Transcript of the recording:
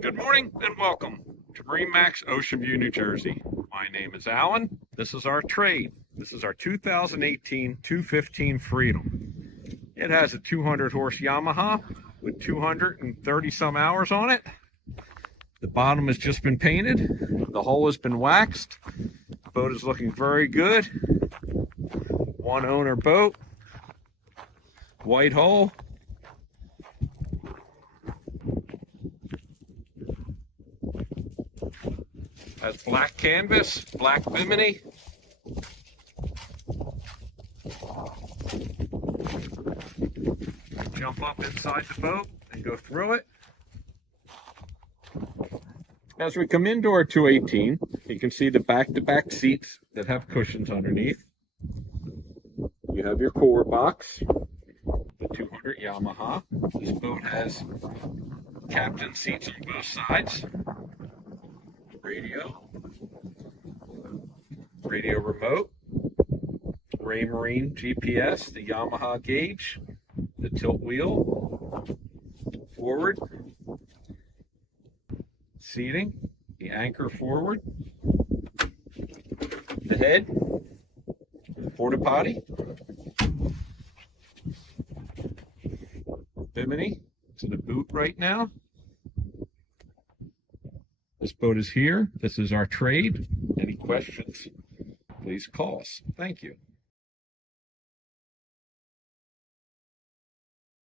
Good morning and welcome to MarineMax Ocean View, New Jersey. My name is Alan. This is our trade. This is our 2018 215 Freedom. It has a 200 horse Yamaha with 230 some hours on it. The bottom has just been painted. The hull has been waxed. The boat is looking very good. One owner boat. White hull. Has black canvas, black bimini. Jump up inside the boat and go through it. As we come into our 218, you can see the back-to-back seats that have cushions underneath. You have your cooler box, the 200 Yamaha. This boat has captain seats on both sides. Radio remote, Marine GPS, the Yamaha gauge, the tilt wheel, forward, seating, the anchor forward, the head, porta potty, bimini. It's in the boot right now. This boat is here. This is our trade. Any questions, please call us. Thank you.